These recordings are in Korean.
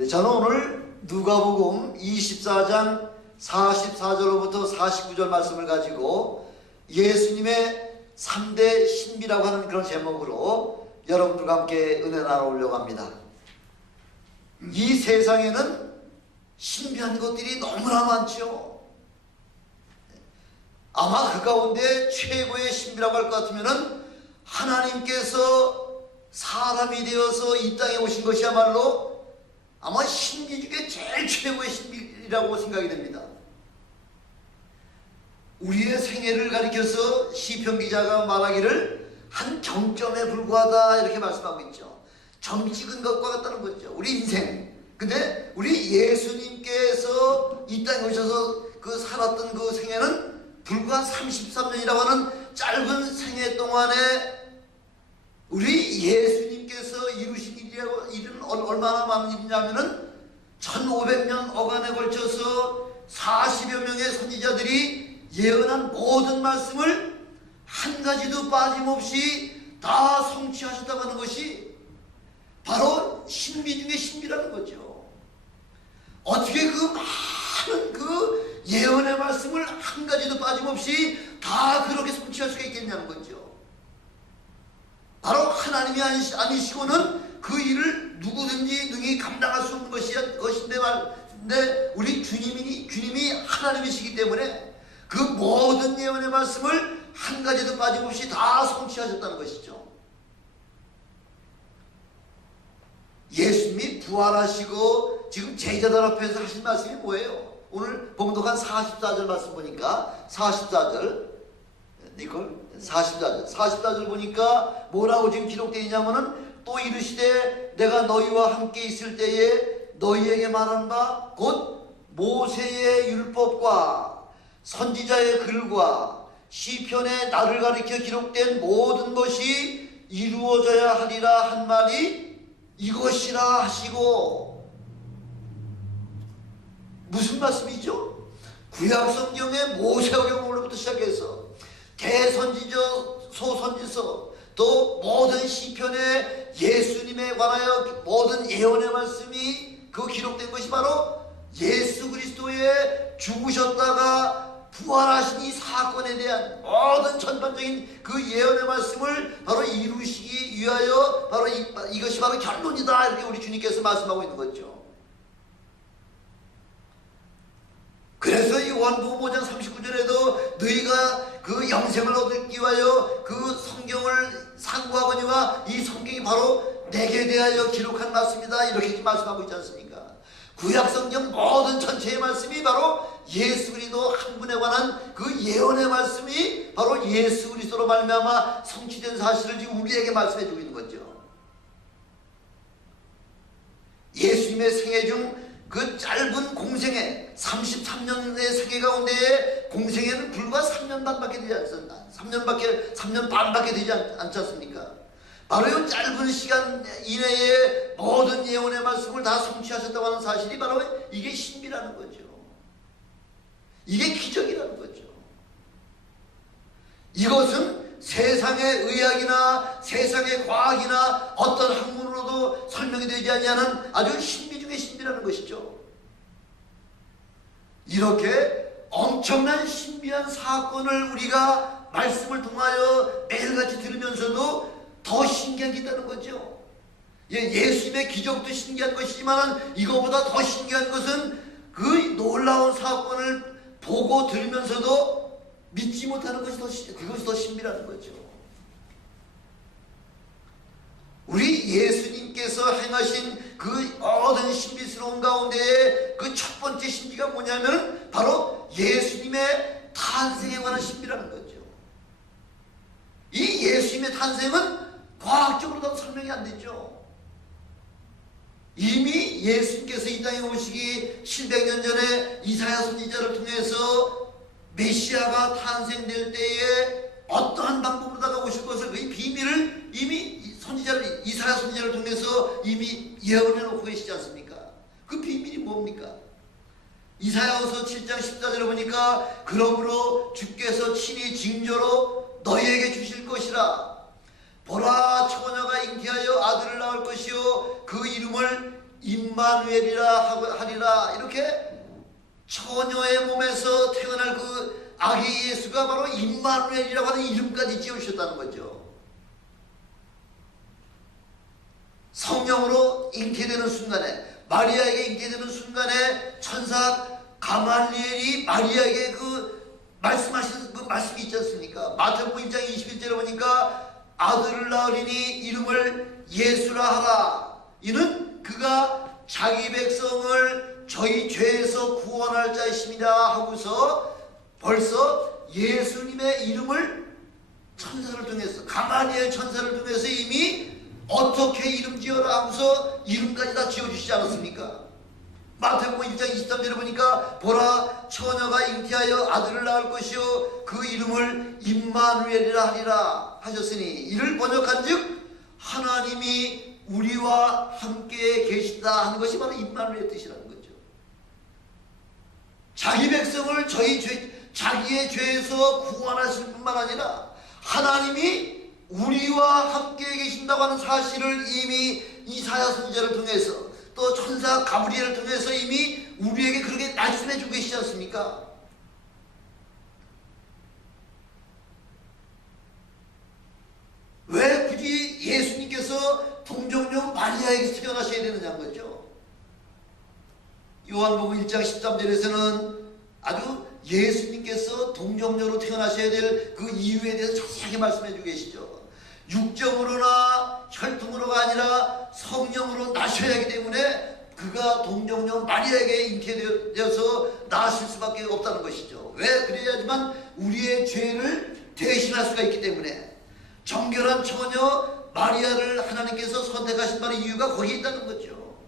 네, 저는 오늘 누가복음 24장 44절로부터 49절 말씀을 가지고 예수님의 3대 신비라고 하는 그런 제목으로 여러분들과 함께 은혜 나누려고 합니다. 이 세상에는 신비한 것들이 너무나 많죠. 아마 그 가운데 최고의 신비라고 할 것 같으면은 하나님께서 사람이 되어서 이 땅에 오신 것이야말로 아마 신비 중에 제일 최고의 신비라고 생각이 됩니다. 우리의 생애를 가리켜서 시편 기자가 말하기를 한 경점에 불과하다 이렇게 말씀하고 있죠. 점 찍은 것과 같다는 거죠. 우리 인생. 근데 우리 예수님께서 이 땅에 오셔서 그 살았던 그 생애는 불과 33년이라고 하는 짧은 생애 동안에 우리 예수님께서 이루신 일은 얼마나 많은 일이냐면은 1500년 어간에 걸쳐서 40여 명의 선지자들이 예언한 모든 말씀을 한 가지도 빠짐없이 다 성취하셨다고 하는 것이 바로 신비 중에 신비라는 거죠. 어떻게 그 많은 그 예언의 말씀을 한 가지도 빠짐없이 다 그렇게 성취할 수가 있겠냐는 거죠. 바로 하나님이 아니시고는 그 일을 누구든지 능히 감당할 수 없는 것인데 우리 주님이 하나님이시기 때문에 그 모든 예언의 말씀을 한 가지도 빠짐없이 다 성취하셨다는 것이죠. 예수님이 부활하시고 지금 제자들 앞에서 하신 말씀이 뭐예요? 오늘 봉독한 44절 말씀 보니까 44절 니콜 44절 보니까 뭐라고 지금 기록되어 있냐면은 또 이르시되 내가 너희와 함께 있을 때에 너희에게 말한 바 곧 모세의 율법과 선지자의 글과 시편에 나를 가리켜 기록된 모든 것이 이루어져야 하리라 한 말이 이것이라 하시고. 무슨 말씀이죠? 구약성경의 모세오경으로부터 시작해서 대선지서, 소선지서, 또 모든 시편에 예수님에 관하여 모든 예언의 말씀이 그 기록된 것이 바로 예수 그리스도의 죽으셨다가 부활하신 이 사건에 대한 모든 전반적인 그 예언의 말씀을 바로 이루시기 위하여 바로 이것이 바로 결론이다 이렇게 우리 주님께서 말씀하고 있는 거죠. 그래서 이 요한복음 5장 39절에도 너희가 그 영생을 얻기 위하여 그 성경을 상고하거니와 이 성경이 바로 내게 대하여 기록한 말씀이다 이렇게 말씀하고 있지 않습니까? 구약성경 모든 전체의 말씀이 바로 예수 그리스도 한 분에 관한 그 예언의 말씀이 바로 예수 그리스도로 말미암아 성취된 사실을 지금 우리에게 말씀해 주고 있는 거죠. 예수님의 생애 중 그 짧은 공생애 33년의 생애 가운데 공생애는 불과 3년 반밖에 되지 않습니다. 3년 반밖에 되지 않지 않습니까? 바로 이 짧은 시간 이내에 모든 예언의 말씀을 다 성취하셨다고 하는 사실이 바로 이게 신비라는 거죠. 이게 기적이라는 거죠. 이것은 세상의 의학이나 세상의 과학이나 어떤 학문으로도 설명이 되지 아니하는 아주 신비 중의 신비라는 것이죠. 이렇게 엄청난 신비한 사건을 우리가 말씀을 통하여 매일같이 들으면서도 더 신기한 게 있다는 거죠. 예수님의 기적도 신기한 것이지만 이거보다 더 신기한 것은 그 놀라운 사건을 보고 들으면서도 믿지 못하는 것이 그것이 더 신비라는 거죠. 우리 예수님께서 행하신 그 모든 신비스러운 가운데 그 첫 번째 신비가 뭐냐면 바로 예수님의 탄생에 관한 신비라는 거죠. 이 예수님의 탄생은 과학적으로도 설명이 안 되죠. 이미 예수님께서 이 땅에 오시기 700년 전에 이사야 선지자를 통해서 메시아가 탄생될 때에 어떠한 방법으로다가 오실 것을 그 비밀을 이미 이사야 선지자를 통해서 이미 예언해 놓고 계시지 않습니까? 그 비밀이 뭡니까? 이사야서 7장 14절에 보니까 그러므로 주께서 친히 징조로 너희에게 주실 것이라 보라 처녀가 잉태하여 아들을 낳을 것이요 그 이름을 임마누엘이라 하리라. 이렇게 처녀의 몸에서 태어날 그 아기 예수가 바로 임마누엘이라고 하는 이름까지 지어주셨다는 거죠. 성령으로 잉태되는 순간에, 마리아에게 잉태되는 순간에 천사 가말리엘이 마리아에게 그 말씀하신 그 말씀이 있지 않습니까? 마태복음 1장 21절에 보니까 아들을 낳으리니 이름을 예수라 하라. 이는 그가 자기 백성을 저희 죄에서 구원할 자이십니다 하고서 벌써 예수님의 이름을 천사를 통해서, 가말리엘 천사를 통해서 이미 어떻게 이름 지어라 하고서 이름까지 다 지어주시지 않았습니까? 마태복음 1장 23절에 보니까 보라 처녀가 잉태하여 아들을 낳을 것이요 그 이름을 임마누엘이라 하리라 하셨으니, 이를 번역한 즉 하나님이 우리와 함께 계시다 하는 것이 바로 임마누엘의 뜻이라는 거죠. 자기 백성을 자기의 죄에서 구원하실 뿐만 아니라 하나님이 우리와 함께 계신다고 하는 사실을 이미 이사야 선지자를 통해서 또 천사 가브리엘을 통해서 이미 우리에게 그렇게 말씀해 주고 계시지 않습니까? 왜 굳이 예수님께서 동정녀 마리아에게서 태어나셔야 되느냐는 거죠. 요한복음 1장 13절에서는 아주 예수님께서 동정녀로 태어나셔야 될 그 이유에 대해서 자세하게 말씀해 주고 계시죠. 육정으로나 혈통으로가 아니라 성령으로 나셔야 하기 때문에 그가 동정녀 마리아에게 잉태되어서 나실 수밖에 없다는 것이죠. 왜 그래야지만 우리의 죄를 대신할 수가 있기 때문에 정결한 처녀 마리아를 하나님께서 선택하신 바로 이유가 거기에 있다는 거죠.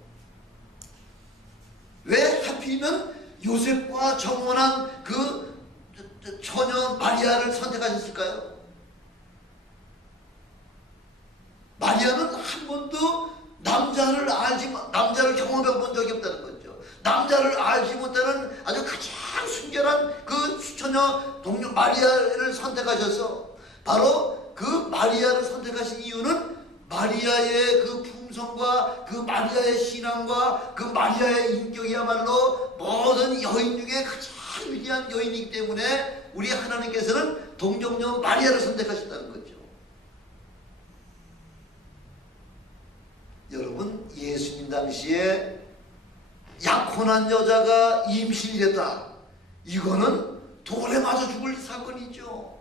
왜 하필이면 요셉과 정혼한 그 처녀 마리아를 선택하셨을까요? 마리아는 한 번도 남자를 경험해 본 적이 없다는 거죠. 남자를 알지 못하는 아주 가장 순결한 그 수처녀 동료 마리아를 선택하셔서, 바로 그 마리아를 선택하신 이유는 마리아의 그 품성과 그 마리아의 신앙과 그 마리아의 인격이야말로 모든 여인 중에 가장 위대한 여인이기 때문에 우리 하나님께서는 동정녀 마리아를 선택하셨다는 거죠. 여러분, 예수님 당시에 약혼한 여자가 임신이 됐다. 이거는 돌에 맞아 죽을 사건이죠.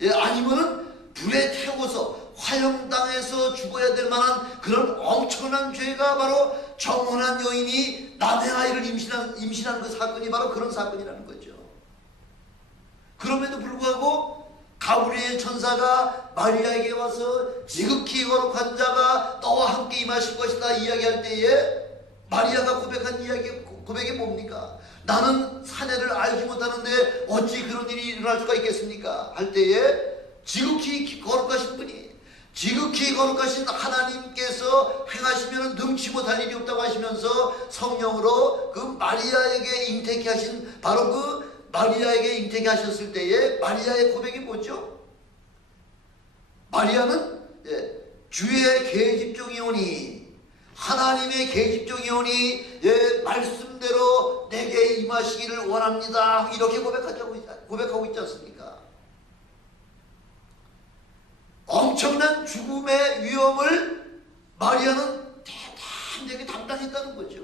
아니면은 불에 태워서 화형당해서 죽어야 될 만한 그런 엄청난 죄가 바로 정혼한 여인이 남의 아이를 임신한 그 사건이 바로 그런 사건이라는 거죠. 그럼에도 불구하고 가브리엘 천사가 마리아에게 와서 지극히 거룩한 자가 너와 함께 임하실 것이다 이야기할 때에 마리아가 고백한 고백이 뭡니까? 나는 사내를 알지 못하는데 어찌 그런 일이 일어날 수가 있겠습니까? 할 때에 지극히 거룩하신 분이, 지극히 거룩하신 하나님께서 행하시면 능치 못할 일이 없다고 하시면서 성령으로 그 마리아에게 잉태케 하신, 바로 그 마리아에게 잉태케 하셨을 때에 마리아의 고백이 뭐죠? 마리아는 주의 계집종이오니, 하나님의 계집종이오니 말씀대로 내게 임하시기를 원합니다. 이렇게 고백하고 있지 않습니까? 엄청난 죽음의 위험을 마리아는 대담하게 담당했다는 거죠.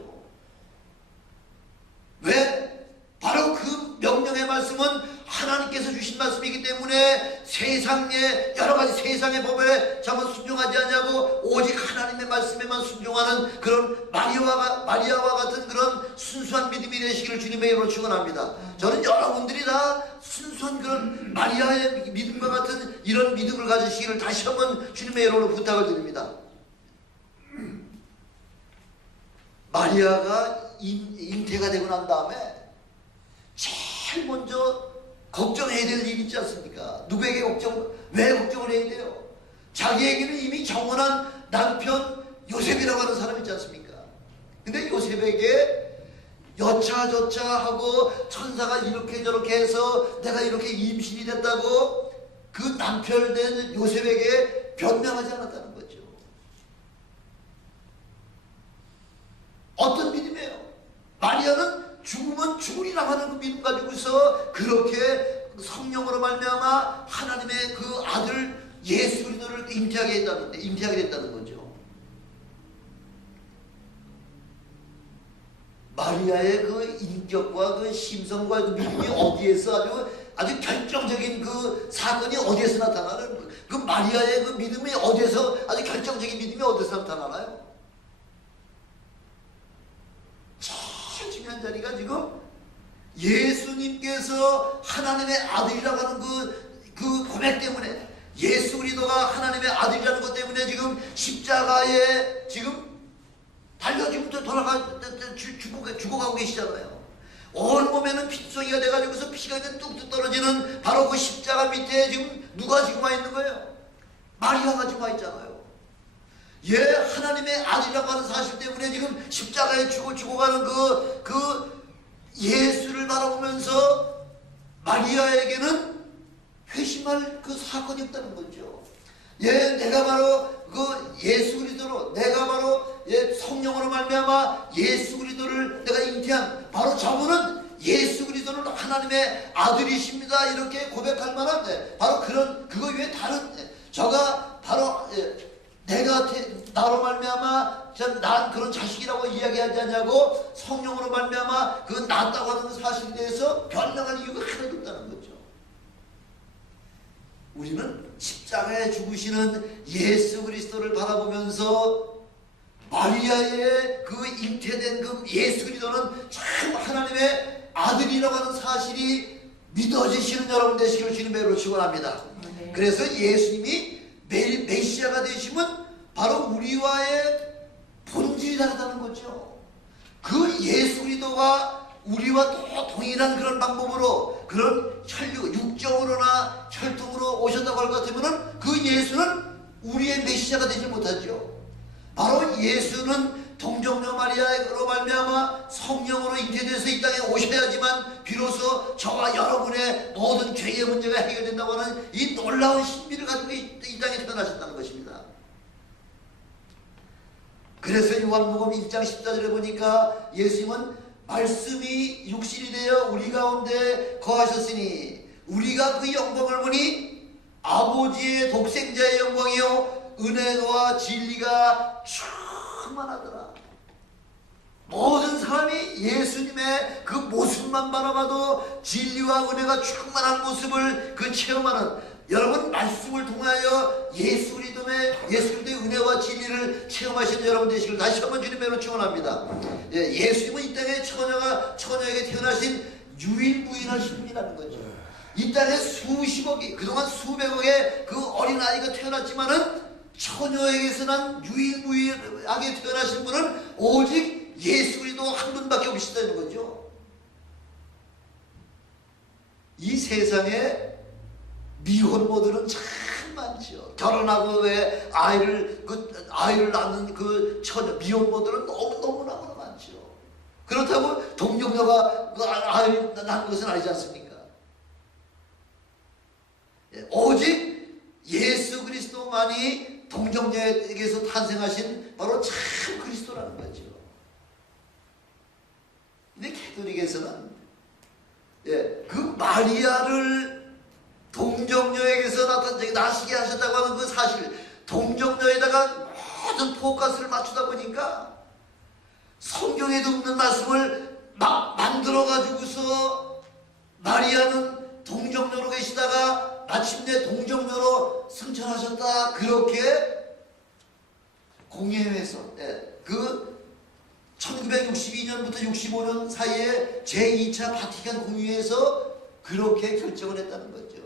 왜? 바로 그 명령의 말씀은 하나님께서 주신 말씀이기 때문에 세상의 여러 가지 세상의 법에 전부 순종하지 않냐고 오직 하나님의 말씀에만 순종하는 그런 마리아와 같은 그런 순수한 믿음이 되시기를 주님의 이름으로 축원합니다. 저는 여러분들이 다 순수한 그런 마리아의 믿음과 같은 이런 믿음을 가지시기를 다시 한번 주님의 이름으로 부탁을 드립니다. 마리아가 잉태가 되고 난 다음에 제일 먼저 걱정해야 될 일이 있지 않습니까? 누구에게 왜 걱정을 해야 돼요? 자기에게는 이미 정혼한 남편 요셉이라고 하는 사람이 있지 않습니까? 근데 요셉에게 여차저차 하고 천사가 이렇게 저렇게 해서 내가 이렇게 임신이 됐다고 그 남편 된 요셉에게 변명하지 않았다는 거죠. 하는 그 믿음 가지고서 그렇게 성령으로 말미암아 하나님의 그 아들 예수 그리스도를 잉태하게 됐다는 거죠. 마리아의 그 인격과 그 심성과 그 믿음이 어디에서 아주 결정적인 그 사건이 어디에서 나타나는, 그 마리아의 그 믿음이 어디에서, 아주 결정적인 믿음이 어디서 나타나나요? 제일 중요한 자리가 지금 예수님께서 하나님의 아들이라고 하는 그 고백 때문에, 예수 그리스도가 하나님의 아들이라는 것 때문에 지금 십자가에 지금 달려 지금부터 죽어가고 계시잖아요. 온몸에는 핏속이가 돼가지고서 피가 이제 뚝뚝 떨어지는 바로 그 십자가 밑에 지금 누가 지금 와 있는 거예요? 마리아가 지금 와 있잖아요. 하나님의 아들이라고 하는 사실 때문에 지금 십자가에 죽어가는 그 예수를 바라보면서 마리아에게는 회심할 그 사건이 없다는 거죠. 내가 바로 그 예수 그리스도로, 내가 바로 성령으로 말미암아 예수 그리스도를 내가 잉태한 바로 저분은 예수 그리스도는 하나님의 아들이십니다. 이렇게 고백할 만한 바로 그거 외에 다른 저가 바로 내가 나로 말미암아 난 그런 자식이라고 이야기하지 않냐고 성령으로 말미암아 그 낫다고 하는 사실에 대해서 변명할 이유가 하나도 없다는 거죠. 우리는 십자가에 죽으시는 예수 그리스도를 바라보면서 마리아의 그 잉태된 그 예수 그리스도는 참 하나님의 아들이라고 하는 사실이 믿어지시는 여러분 되시기를 주님으로 축원합니다. 네. 그래서 예수님이 메시아가 되시면 바로 우리와의 본질이 다르다는 거죠. 그 예수 그리스도가 우리와 또 동일한 그런 방법으로, 그런 육정으로나 혈통으로 오셨다고 할 것 같으면 그 예수는 우리의 메시아가 되지 못하죠. 바로 예수는 동정녀 마리아로 말미암아 성령으로 잉태돼서 이 땅에 오셔야지만 비로소 저와 여러분의 모든 죄의 문제가 해결된다고 하는 이 놀라운 신비를 가지고 이 땅에 태어나셨다는 것입니다. 그래서 요한복음 1장 14절에 보니까 예수님은 말씀이 육신이 되어 우리 가운데 거하셨으니 우리가 그 영광을 보니 아버지의 독생자의 영광이요 은혜와 진리가 충만하더라. 모든 사람이 예수님의 그 모습만 바라봐도 진리와 은혜가 충만한 모습을 체험하는, 여러분 말씀을 통하여 예수 그리스도의 은혜와 진리를 체험하시는 여러분 되시길 다시 한번 주님으로 축원합니다. 예수님은 이 땅에 처녀에게 태어나신 유일무이하신 분이라는 거죠. 이 땅에 수십억이, 그동안 수백억의 그 어린아이가 태어났지만은 처녀에게서 난 유일무이하게 태어나신 분은 오직 예수 그리스도 한 분밖에 없으시다는 거죠. 이 세상에 미혼모들은 참 많죠. 결혼하고 왜 아이를 낳는 그 처녀 미혼모들은 너무나 많죠. 그렇다고 동정녀가 그 아이를 낳는 것은 아니지 않습니까? 오직 예수 그리스도만이 동정녀에게서 탄생하신 바로 참 그리스도라는 거죠. 근데 캐톨릭에서는 그 마리아를 동정녀에게서 나시게 하셨다고 하는 그 사실, 동정녀에다가 모든 포커스를 맞추다 보니까 성경에도 없는 말씀을 막 만들어 가지고서 마리아는 동정녀로 계시다가 마침내 동정녀로 승천하셨다, 그렇게 공예회에서 그 1962년부터 65년 사이에 제2차 바티칸 공의회에서 그렇게 결정을 했다는 거죠.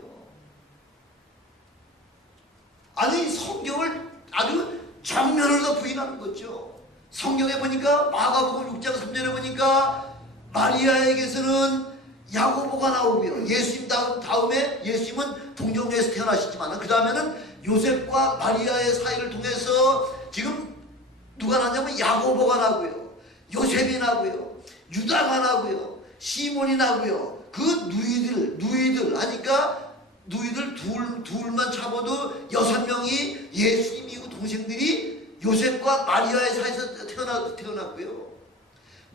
아니 성경을 아주 정면으로 부인하는 거죠. 성경에 보니까 마가복음 6장 3절에 보니까 마리아에게서는 야고보가 나오고요. 예수님 다음에 예수님은 동정녀에서 태어나셨지만 그 다음에는 요셉과 마리아의 사이를 통해서 지금 누가 나냐면 야고보가 나고요, 요셉이 나고요, 유다가 나고요, 시몬이 나고요. 그 누이들 하니까 누이들 둘만 잡아도 6명이 예수님 이후 동생들이 요셉과 마리아의 사이에서 태어났고요.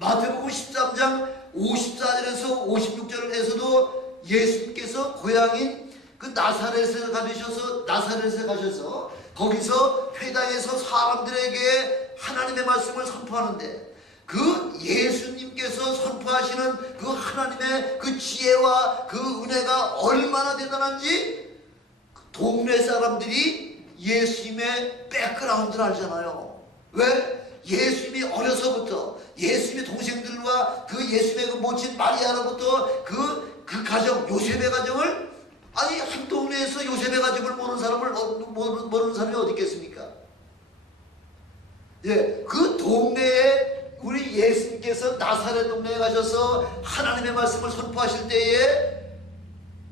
마태복음 13장 54절에서 56절에서도 예수님께서 고향인 그 나사렛에 가셔서 거기서 회당에서 사람들에게 하나님의 말씀을 선포하는데, 그 예수님께서 선포하시는 그 하나님의 그 지혜와 그 은혜가 얼마나 대단한지 동네 사람들이 예수님의 백그라운드를 알잖아요. 왜? 예수님이 어려서부터 예수님의 동생들과 그 예수님의 그 모친 마리아로부터 그 가정, 요셉의 가정을, 아니 한 동네에서 요셉의 가정을 모르는 사람이 어디 있겠습니까? 예, 그 동네에 우리 예수님께서 나사렛 동네에 가셔서 하나님의 말씀을 선포하실 때에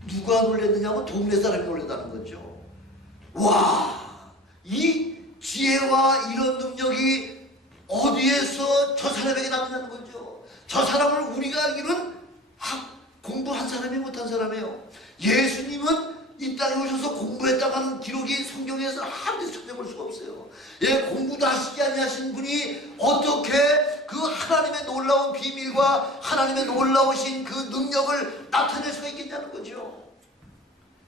누가 놀랐느냐면 동네 사람이 놀랐다는 거죠. 와, 이 지혜와 이런 능력이 어디에서 저 사람에게 나느냐는 거죠. 저 사람을 우리가 알기는 공부한 사람이 못한 사람이에요. 예수님은 이 땅에 오셔서 공부했다고 하는 기록이 성경에서 한 대 찾아볼 수가 없어요. 예, 공부도 하시지 아니하신 분이 어떻게 그 하나님의 놀라운 비밀과 하나님의 놀라우신 그 능력을 나타낼 수가 있겠냐는 거죠.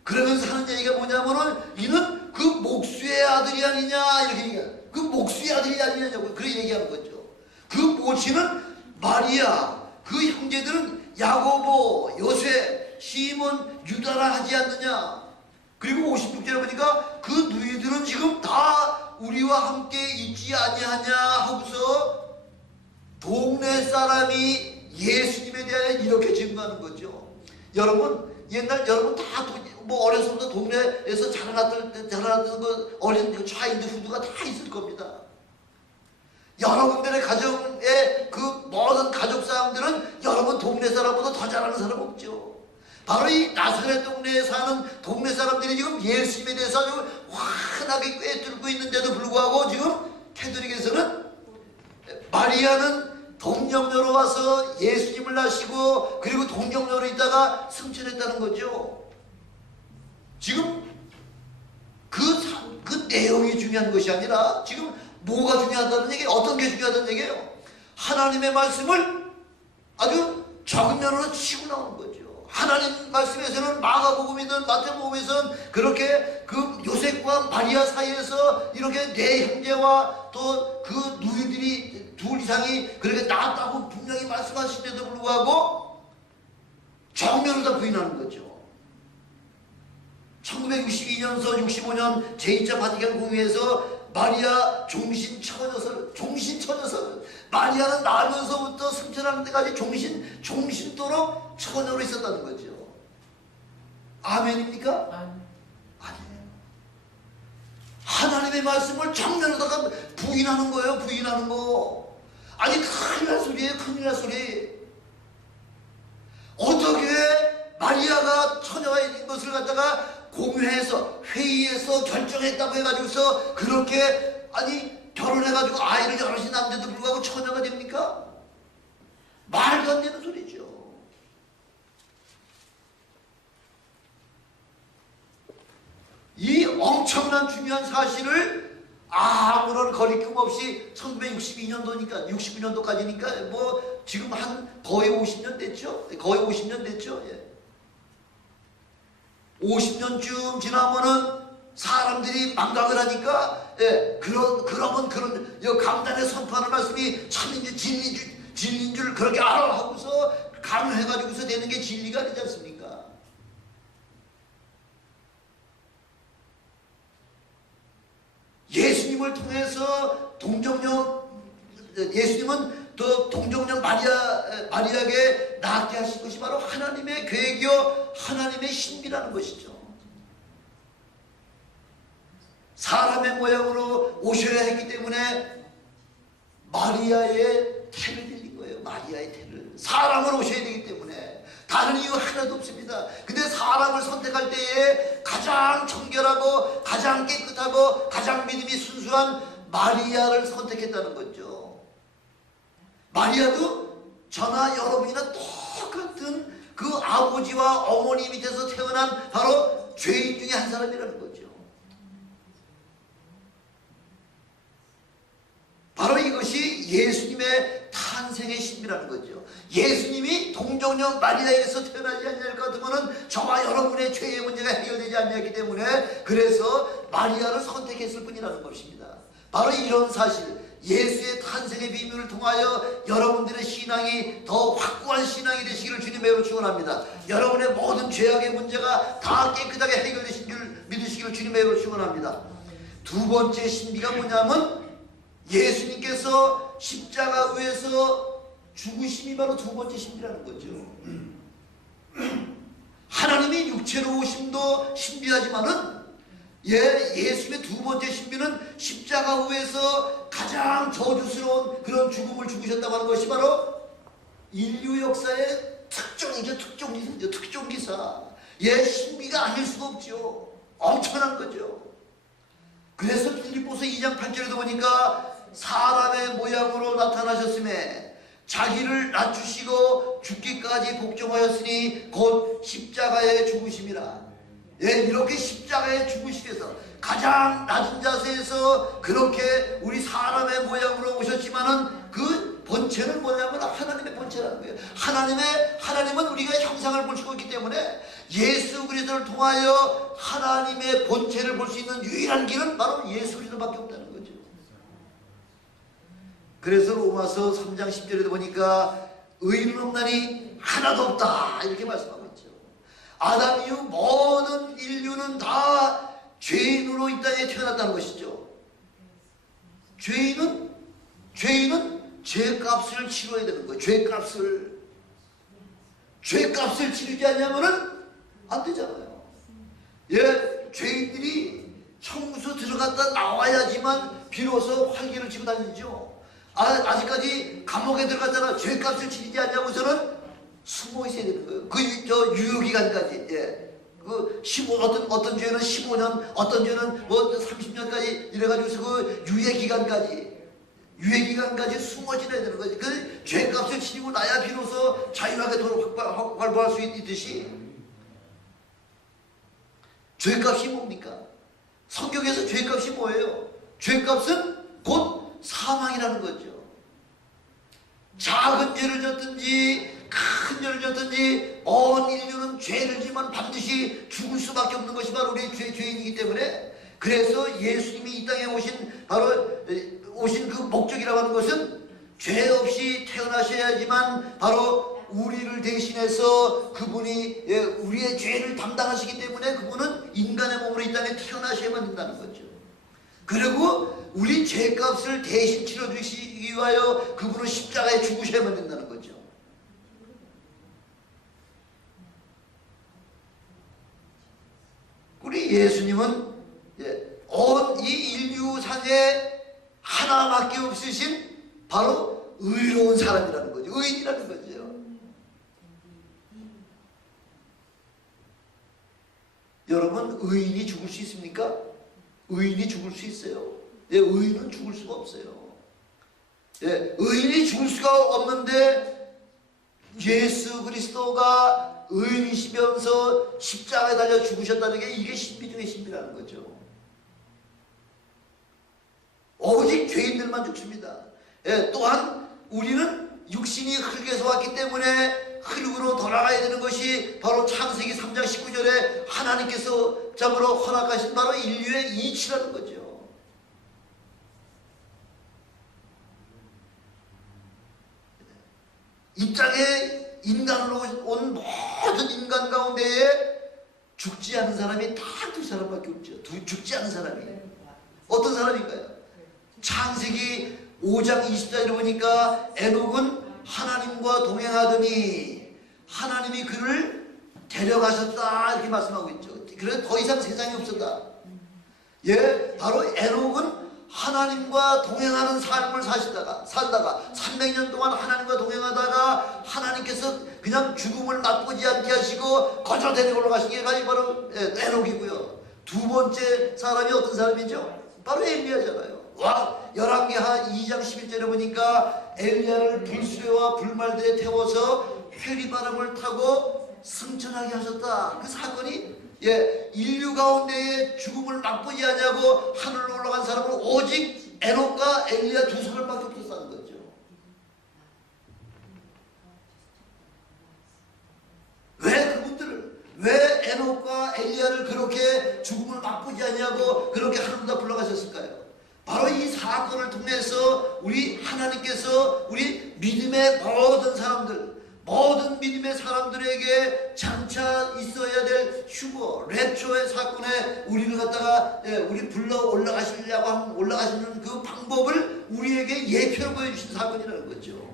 그러면서 하는 얘기가 뭐냐면은, 이는 그 목수의 아들이 아니냐, 이렇게 얘기해요. 그 목수의 아들이 아니냐고 그렇게 얘기하는 거죠. 그 모친은 마리아, 그 형제들은 야고보, 요셉, 시몬, 유다라 하지 않느냐. 그리고 56절에 보니까 그 너희들은 지금 다 우리와 함께 있지 아니하냐 하고서 동네 사람이 예수님에 대하여 이렇게 증거하는 거죠. 여러분, 옛날 여러분 다 뭐 어려서부터 동네에서 자라났던 그 어린 그 차일드 후드가 다 있을 겁니다. 여러분들의 가정의 그 모든 가족 사람들은 여러분 동네 사람보다 더 잘하는 사람 없죠. 바로 이 나사렛 동네에 사는 동네 사람들이 지금 예수님에 대해서 아주 환하게 꿰뚫고 있는데도 불구하고 지금 캐톨릭에서는 마리아는 동정녀로 와서 예수님을 낳으시고 그리고 동정녀로 있다가 승천했다는 거죠. 지금 그 내용이 중요한 것이 아니라 지금 뭐가 중요하다는 얘기예요? 어떤 게 중요하다는 얘기예요? 하나님의 말씀을 아주 정면으로 치고 나오는 거죠. 하나님 말씀에서는 마가복음이든 마태복음에서는 그렇게 그 요셉과 마리아 사이에서 이렇게 내 형제와 또 그 누이들이 둘 이상이 그렇게 낳았다고 분명히 말씀하시는데도 불구하고 정면으로 다 부인하는 거죠. 1962년서 65년 제2차 바티칸 공회에서 마리아 종신처녀설, 마리아는 나면서부터 승천하는 데까지 종신토록 처녀로 있었다는 거죠. 아멘입니까? 아니에요. 하나님의 말씀을 정면으로다가 부인하는 거예요. 부인하는 거. 아니 큰일 날 소리예요. 큰일 날 소리. 어떻게 마리아가 처녀가 있는 것을 갖다가 공회에서 회의에서 결정했다고 해가지고서 그렇게 아니 결혼해가지고 아이를 여럿이 낳는데도 불구하고 처녀가 됩니까? 말도 안 되는 소리죠. 이 엄청난 중요한 사실을 아무런 거리낌 없이 1962년도니까 69년도까지니까 뭐 지금 한 거의 50년 됐죠? 거의 50년 됐죠? 예. 50년쯤 지나면은 사람들이 망각을 하니까, 예, 그러면 강단에 선포하는 말씀이 참인지 진리인 줄 그렇게 알아 하고서 강요해가지고서 되는 게 진리가 아니지 않습니까? 예수님을 통해서 예수님은 또 동정녀 마리아에게 낳게 하신 것이 바로 하나님의 계획이요 하나님의 신비라는 것이죠. 사람의 모양으로 오셔야 했기 때문에 마리아의 태를 빌린 거예요. 마리아의 태를. 사람으로 오셔야 되기 때문에 다른 이유 하나도 없습니다. 근데 사람을 선택할 때에 가장 청결하고 가장 깨끗하고 가장 믿음이 순수한 마리아를 선택했다는 거죠. 마리아도 저나 여러분이나 똑같은 그 아버지와 어머니 밑에서 태어난 바로 죄인 중에 한 사람이라는 거죠. 바로 이것이 예수님의 탄생의 신비라는 거죠. 예수님이 동정녀 마리아에게서 태어나지 않을 것 같으면 저와 여러분의 죄의 문제가 해결되지 않았기 때문에 그래서 마리아를 선택했을 뿐이라는 것입니다. 바로 이런 사실, 예수의 탄생의 비밀을 통하여 여러분들의 신앙이 더 확고한 신앙이 되시기를 주님으로 축원합니다. 여러분의 모든 죄악의 문제가 다 깨끗하게 해결되신 줄 믿으시기를 주님으로 축원합니다. 두 번째 신비가 뭐냐면 예수님께서 십자가 위에서 죽으심이 바로 두 번째 신비라는 거죠. 하나님이 육체로 오심도 신비하지만은 예수님의 두 번째 신비는 십자가 위에서 가장 저주스러운 그런 죽음을 죽으셨다고 하는 것이 바로 인류 역사의 특종이죠. 특종기사죠. 특종기사. 신비가 아닐 수가 없죠. 엄청난 거죠. 그래서 빌립보서 2장 8절에도 보니까 사람의 모양으로 나타나셨음에 자기를 낮추시고 죽기까지 복종하였으니 곧 십자가에 죽으심이라. 이렇게 십자가에 죽으시면서 가장 낮은 자세에서 그렇게 우리 사람의 모양으로 오셨지만은 그 본체는 뭐냐면 하나님의 본체라는 거예요. 하나님은 우리가 형상을 보시고 있기 때문에 예수 그리스도를 통하여 하나님의 본체를 볼 수 있는 유일한 길은 바로 예수 그리스도밖에 없다는 거죠. 그래서 로마서 3장 10절에도 보니까 의인은 없나니 하나도 없다 이렇게 말씀하고 있죠. 아담 이후 모든 인류는 다 죄인으로 이 땅에 태어났다는 것이죠. 죄인은 죄값을 치러야 되는 거예요. 죄값을 치르지 않냐면은 안 되잖아요. 죄인들이 청소 들어갔다 나와야지만 비로소 활기를 치고 다니죠. 아직까지 감옥에 들어갔다가 죄값을 치르지 않냐고서는 숨어 있어야 되는 거예요. 저 유효기간까지. 어떤 죄는 15년, 어떤 죄는 30년까지 이래가지고서 그 유예기간까지 숨어 지내야 되는 거지. 그 죄값을 치르고 나야 비로소 자유하게 활보할 수 있듯이. 죄값이 뭡니까? 성경에서 죄값이 뭐예요? 죄값은 곧 사망이라는 거죠. 작은 죄를 졌든지 큰 죄를 졌든지 온 인류는 죄를 지만 반드시 죽을 수밖에 없는 것이 바로 우리의 죄인이기 때문에 그래서 예수님이 이 땅에 오신 그 목적이라고 하는 것은 죄 없이 태어나셔야지만 바로 우리를 대신해서 그분이 우리의 죄를 담당하시기 때문에 그분은 인간의 몸으로 이 땅에 태어나셔야만 된다는 거죠. 그리고 우리 죄값을 대신 치러주시기 위하여 그분은 십자가에 죽으셔야만 된다는 거죠. 우리 예수님은 온 이 인류상에 하나밖에 없으신 바로 의로운 사람이라는 거죠. 의인이라는 거죠. 여러분, 의인이 죽을 수 있습니까? 의인이 죽을 수 있어요. 의인은 죽을 수가 없어요. 의인이 죽을 수가 없는데 예수 그리스도가 의인이시면서 십자가에 달려 죽으셨다는 게 이게 신비 중의 신비라는 거죠. 오직 죄인들만 죽습니다. 또한 우리는 육신이 흙에서 왔기 때문에 흙으로 돌아가야 되는 것이 바로 창세기 3장 19절에 하나님께서 참으로 허락하신 바로 인류의 이치라는 거죠. 이 땅에 인간으로 온 모든 인간 가운데에 죽지 않은 사람이 딱 두 사람밖에 없죠. 죽지 않은 사람이. 어떤 사람인가요? 창세기 5장 24절에 보니까 에녹은 하나님과 동행하더니 하나님이 그를 데려가셨다 이렇게 말씀하고 있죠. 그래서 더 이상 세상이 없었다. 바로 에녹은 하나님과 동행하는 삶을 살다가 300년 동안 하나님과 동행하다가 하나님께서 그냥 죽음을 맛보지 않게 하시고 거저 데리고 올라가신 게 바로 에녹이고요. 두 번째 사람이 어떤 사람이죠? 바로 엘리야잖아요. 열왕기하 2장 11절에 보니까 엘리야를 불수레와 불말들에 태워서 회리바람을 타고 승천하게 하셨다. 그 사건이 인류 가운데에 죽음을 맛보지 않냐고 하늘로 올라간 사람은 오직 에녹과 엘리야 두 사람밖에 없었다는 거죠. 그래서 우리 믿음의 모든 사람들, 모든 믿음의 사람들에게 장차 있어야 될 휴거, 랩처의 사건에 우리를 갖다가 우리 불러 올라가시는 그 방법을 우리에게 예표로 보여주신 사건이라는 거죠.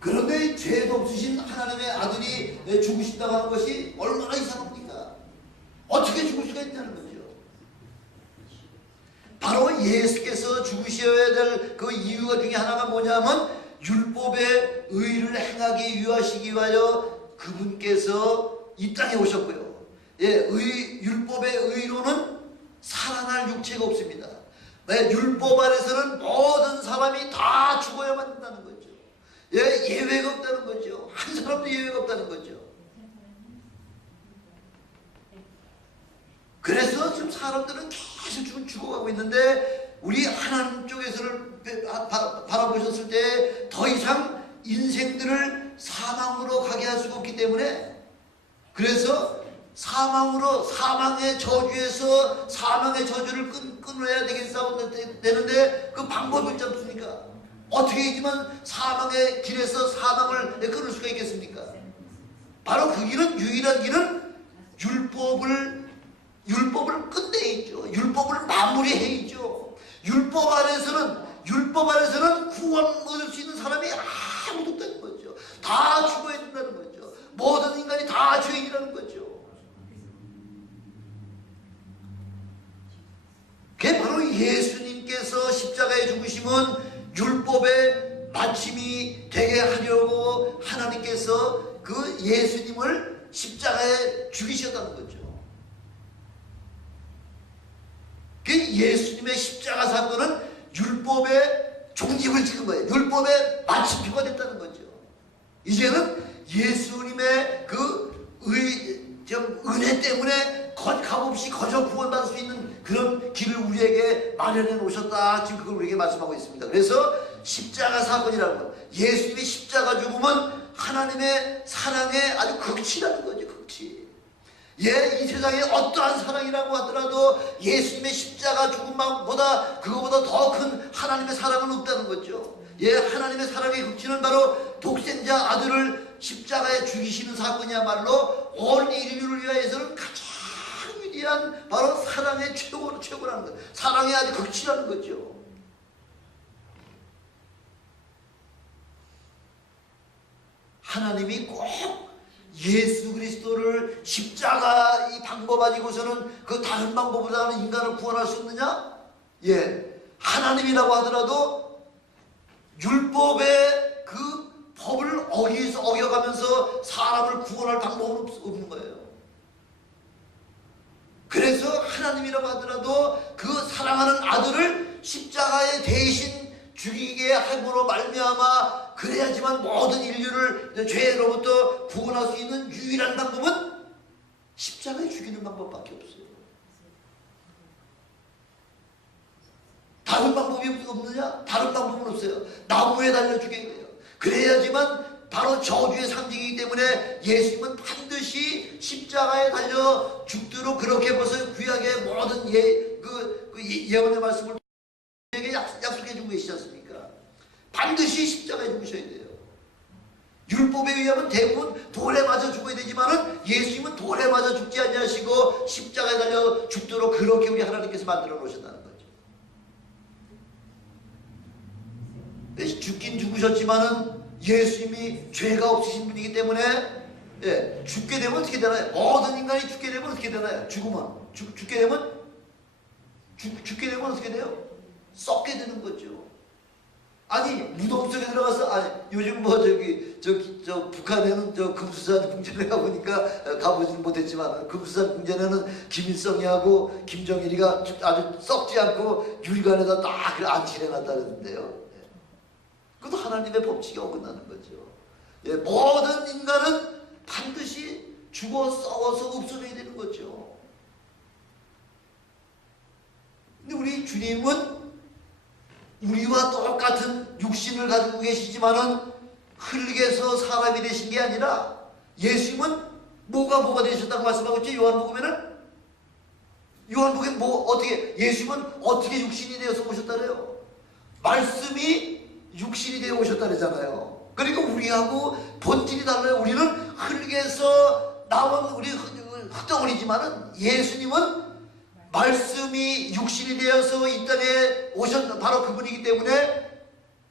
그런데 죄도 없으신 하나님의 아들이 죽으신다고 하는 것이 얼마나 이상합니까? 어떻게 죽을 수가 있냐는 거죠. 바로 예수께서 죽으셔야 될 그 이유가 중에 하나가 뭐냐면 율법의 의를 행하기 위하시기 위하여 그분께서 이 땅에 오셨고요. 율법의 의로는 살아날 육체가 없습니다. 율법 아래서는 모든 사람이 다 죽어야만 된다는 거죠. 예외가 없다는 거죠. 한 사람도 예외가 없다는 거죠. 그래서 지금 사람들은 계속 죽어가고 있는데 우리 하나님 쪽에서를 바라보셨을 때 더 이상 인생들을 사망으로 가게 할 수가 없기 때문에, 그래서 사망의 저주에서 사망의 저주를 끊어야 되는데 그 방법이 있지 않습니까? 어떻게 있지만 사망의 길에서 사망을 끊을 수가 있겠습니까? 바로 그 길은, 유일한 길은 율법을 끝내야죠. 율법을 마무리해야죠. 율법 아래서는 구원 얻을 수 있는 사람이 아무도 없다는 거죠. 다 죽어야 된다는 거죠. 모든 인간이 다 죄인이라는 거죠. 그게 바로 예수님께서 십자가에 죽으심은 율법의 마침이 되게 하려고 하나님께서 그 예수님을 십자가에 죽이셨다는 거죠. 그 예수님의 십자가 사건은 율법의 종립을 찍은 거예요. 율법의 마침표가 됐다는 거죠. 이제는 예수님의 그 은혜 때문에 값없이 거저 구원받을 수 있는 그런 길을 우리에게 마련해 놓으셨다. 지금 그걸 우리에게 말씀하고 있습니다. 그래서 십자가 사건이라는 것, 예수님의 십자가 죽음은 하나님의 사랑의 아주 극치라는 거죠. 극치. 이 세상에 어떠한 사랑이라고 하더라도 예수님의 십자가 죽음보다 그거보다 더 큰 하나님의 사랑은 없다는 거죠. 하나님의 사랑의 극치는 바로 독생자 아들을 십자가에 죽이시는 사건이야말로 온 인류를 위하여서는 가장 위대한 바로 사랑의 최고라는 것, 사랑의 아주 극치라는 거죠. 하나님이 꼭 예수 그리스도를 십자가 이 방법 가지고서는 그 다른 방법보다는 인간을 구원할 수 없느냐? 하나님이라고 하더라도 율법의 그 법을 어겨가면서 사람을 구원할 방법은 없는 거예요. 그래서 하나님이라고 하더라도 그 사랑하는 아들을 십자가에 대신 죽이게 함으로 말미암아 그래야지만 모든 인류를 죄로부터 구원할 수 있는 유일한 방법은 십자가에 죽이는 방법밖에 없어요. 다른 방법이 없느냐? 다른 방법은 없어요. 나무에 달려 죽여야 돼요. 그래야지만 바로 저주의 상징이기 때문에 예수님은 반드시 십자가에 달려 죽도록 그렇게 벌써 구약의 모든 예언의 말씀을 우리에게 약속해 주고 계시지 않습니까? 반드시 십자가에 죽으셔야 돼요. 율법에 의하면 대부분 돌에 맞아 죽어야 되지만은 예수님은 돌에 맞아 죽지 아니하시고 십자가에 달려 죽도록 그렇게 우리 하나님께서 만들어 놓으셨다는 거죠. 죽긴 죽으셨지만은 예수님이 죄가 없으신 분이기 때문에 죽게 되면 어떻게 되나요? 모든 인간이 죽게 되면 어떻게 되나요? 죽게 되면 어떻게 돼요? 썩게 되는 거죠. 아니 무덤 속에 들어가서 요즘 북한에는 금수산 궁전에 가보니까 가보지는 못했지만 금수산 궁전에는 김일성이하고 김정일이가 아주 썩지 않고 유리관에다 딱 안치해 놨다 그러는데요. 그것도 하나님의 법칙이 어긋나는 거죠. 모든 인간은 반드시 죽어 썩어서 없어져야 되는 거죠. 근데 우리 주님은 우리와 똑같은 육신을 가지고 계시지만은 흙에서 사람이 되신 게 아니라 예수님은 뭐가 되셨다고 말씀하고 있죠? 요한복음에 뭐 어떻게 예수님은 어떻게 육신이 되어서 오셨다래요? 말씀이 육신이 되어 오셨다잖아요. 그러니까 우리하고 본질이 달라요. 우리는 흙에서 나온 우리 흙덩어리지만은 예수님은 말씀이 육신이 되어서 이 땅에 오셨 바로 그분이기 때문에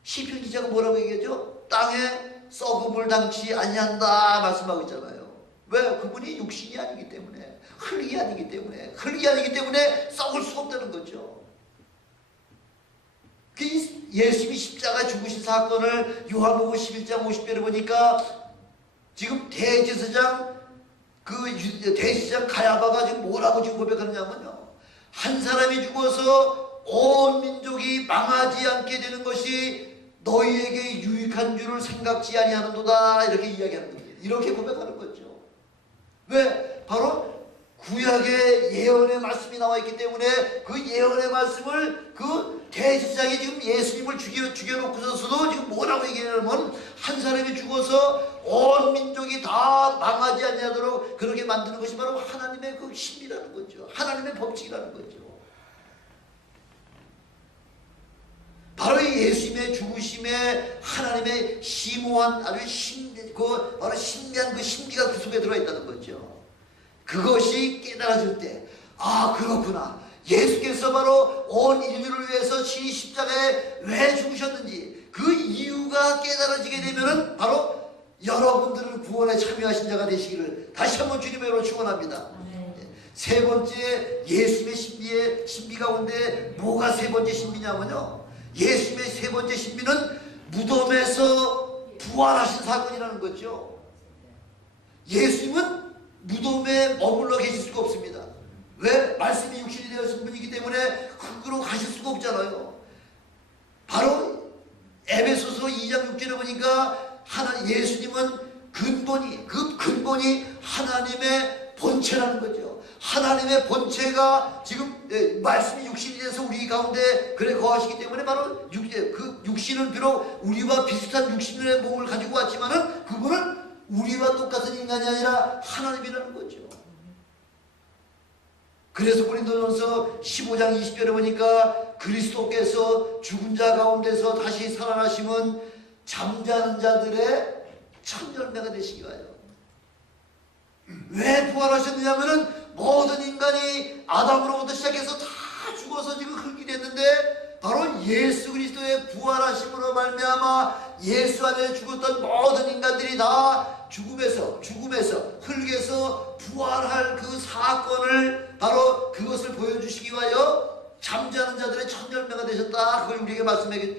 시편 기자가 뭐라고 얘기하죠? 땅에 썩음을 당치 아니한다 말씀하고 있잖아요. 왜? 그분이 육신이 아니기 때문에, 흙이 아니기 때문에, 흙이 아니기 때문에 썩을 수가 없다는 거죠. 예수님이 십자가 죽으신 사건을 요한복음 11장 50절에 보니까 지금 대제사장 대제사장 가야바가 지금 뭐라고 지금 고백하느냐면요, 한 사람이 죽어서 온 민족이 망하지 않게 되는 것이 너희에게 유익한 줄을 생각지 아니하는도다, 이렇게 이야기하는 거예요. 이렇게 고백하는 거죠. 왜? 바로 구약의 예언의 말씀이 나와 있기 때문에 그 예언의 말씀을 그 대제사장이 지금 예수님을 죽여놓고서도 지금 뭐라고 얘기하냐면 한 사람이 죽어서 온 민족이 다 망하지 아니하도록 그렇게 만드는 것이 바로 하나님의 그 신비라는 거죠. 하나님의 법칙이라는 거죠. 바로 이 예수님의 죽으심에 하나님의 심오한 아주 바로 신비한 그 신비가 그 속에 들어있다는 거죠. 그것이 깨달아질 때, 아, 그렇구나. 예수께서 바로 온 인류를 위해서 십자가에 왜 죽으셨는지 그 이유가 깨달아지게 되면은 바로 여러분들은 구원에 참여하신 자가 되시기를 다시 한번 주님의 이름으로 축원합니다. 세 번째 예수님의 신비 가운데 뭐가 세 번째 신비냐면요, 예수님의 세 번째 신비는 무덤에서 부활하신 사건이라는 거죠. 예수님은 무덤에 머물러 계실 수가 없습니다. 왜? 말씀이 육신이 되어진 분이기 때문에 흙으로 가실 수가 없잖아요. 바로 에베소서 2장 6절에 보니까 예수님은 그 근본이 하나님의 본체라는 거죠. 하나님의 본체가 지금 말씀이 육신이 돼서 우리 가운데 그래 거하시기 때문에 바로 그 육신은 비록 우리와 비슷한 육신의 몸을 가지고 왔지만은 그분은 우리와 똑같은 인간이 아니라 하나님이라는 거죠. 그래서 고린도전서 15장 20절에 보니까 그리스도께서 죽은 자 가운데서 다시 살아나심은 잠자는 자들의 첫 열매가 되시기 바라요. 왜 부활하셨느냐면은 모든 인간이 아담으로부터 시작해서 다 죽어서 지금 흙이 됐는데 바로 예수 그리스도의 부활하심으로 말미암아 예수 안에 죽었던 모든 인간들이 다 죽음에서 흙에서 부활할 그 사건을 바로 그것을 보여주시기 위하여 잠자는 자들의 첫 열매가 되셨다. 그걸 우리에게 말씀해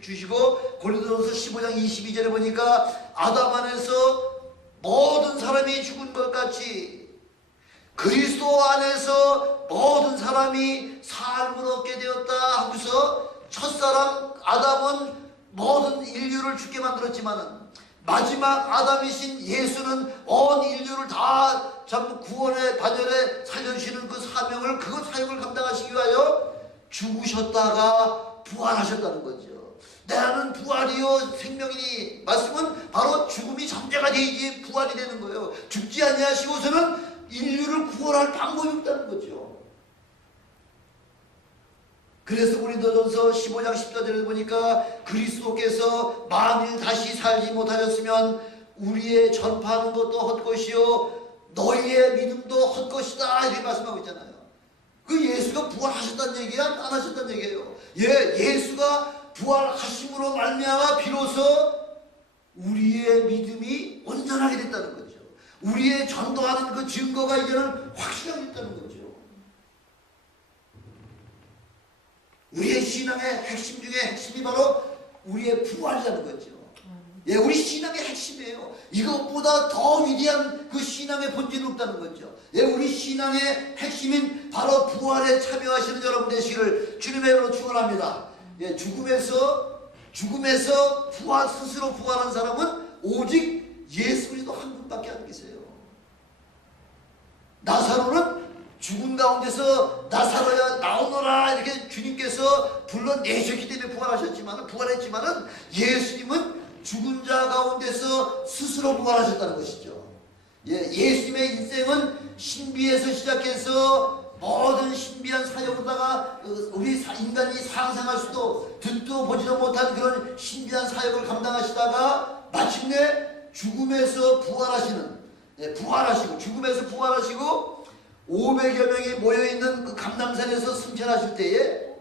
주시고 고린도전서 15장 22절에 보니까 아담 안에서 모든 사람이 죽은 것 같이 그리스도 안에서 모든 사람이 삶을 얻게 되었다 하고서 첫사람 아담은 모든 인류를 죽게 만들었지만은 마지막 아담이신 예수는 온 인류를 다 전부 구원의 반열에 살려주시는 그 사명을, 그 사역을 감당하시기 위하여 죽으셨다가 부활하셨다는 거죠. 나는 부활이요 생명이니 말씀은 바로 죽음이 전제가 되어야지 부활이 되는 거예요. 죽지 아니하시고서는 인류를 구원할 방법이 없다는 거죠. 그래서 고린도전서 15장 14절에 보니까 그리스도께서 만일 다시 살지 못하셨으면 우리의 전파하는 것도 헛것이요 너희의 믿음도 헛것이다, 이렇게 말씀하고 있잖아요. 그 예수가 부활하셨다는 얘기야? 안 하셨다는 얘기예요. 예수가 부활하심으로 말미암아 비로소 우리의 믿음이 온전하게 됐다는 거죠. 우리의 전도하는 그 증거가 이제는 확실하게 됐다는 거죠. 우리의 신앙의 핵심 중에 핵심이 바로 우리의 부활이라는 거죠. 예, 우리 신앙의 핵심이에요. 이것보다 더 위대한 그 신앙의 본질은 없다는 거죠. 예, 우리 신앙의 핵심인 바로 부활에 참여하시는 여러분 되시기를 주님의 이름으로 축원합니다. 예, 죽음에서 스스로 부활한 사람은 오직 예수 그리스도 한 분밖에 안 계세요. 나사로는 죽은 가운데서 나사로야 나오너라 이렇게 주님께서 불러내셨기 때문에 부활했지만은 예수님은 죽은 자 가운데서 스스로 부활하셨다는 것이죠. 예수님의 인생은 신비에서 시작해서 모든 신비한 사역으로다가 우리 인간이 상상할 수도 듣도 보지도 못한 그런 신비한 사역을 감당하시다가 마침내 죽음에서 부활하시는, 죽음에서 부활하시고 500여 명이 모여있는 그 감람산에서 승천하실 때에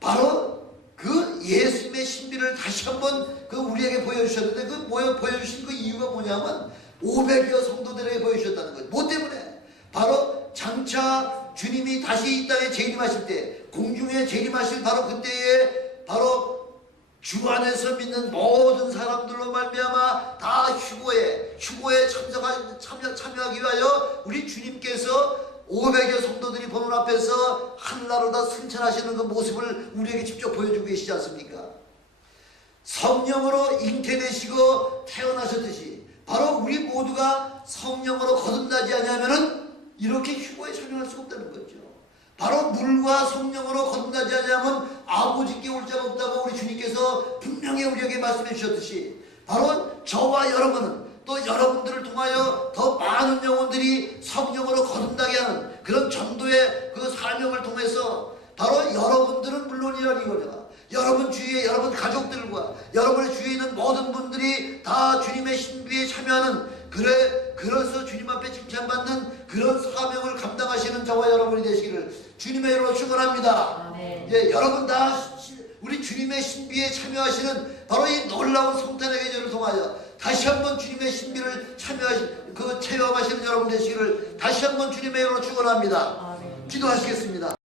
바로 그 예수님의 신비를 다시 한번 그 우리에게 보여주셨는데, 그 보여주신 그 이유가 뭐냐면 500여 성도들에게 보여주셨다는 거예요. 뭐 때문에? 바로 장차 주님이 다시 이 땅에 재림하실 때, 공중에 재림하실 바로 그때에 바로 주 안에서 믿는 모든 사람들로 말미암아 다 휴거에 참여하기 위하여 우리 주님께서 500여 성도들이 보는 앞에서 하늘나라로 다 승천하시는 그 모습을 우리에게 직접 보여주고 계시지 않습니까? 성령으로 잉태되시고 태어나셨듯이 바로 우리 모두가 성령으로 거듭나지 않으면은 이렇게 휴거에 참여할 수가 없다는 거죠. 바로 물과 성령으로 거듭나지 않으면 아버지께 올 자가 없다고 우리 주님께서 분명히 우리에게 말씀해 주셨듯이 바로 저와 여러분은 또 여러분들을 통하여 더 많은 영혼들이 성령으로 거듭나게 하는 그런 전도의 그 사명을 통해서 바로 여러분들은 물론이라니거니와 여러분 주위에 여러분 가족들과 여러분의 주위에 있는 모든 분들이 다 주님의 신비에 참여하는, 그래서 주님 앞에 칭찬받는 그런 사명을 감당하시는 저와 여러분이 되시기를 주님의 이름으로 축원합니다. 예, 여러분 다 우리 주님의 신비에 참여하시는 바로 이 놀라운 성탄의 계절을 통하여 다시 한번 주님의 신비를 체험하시는 여러분 되시기를 다시 한번 주님의 이름으로 축원합니다. 기도하시겠습니다.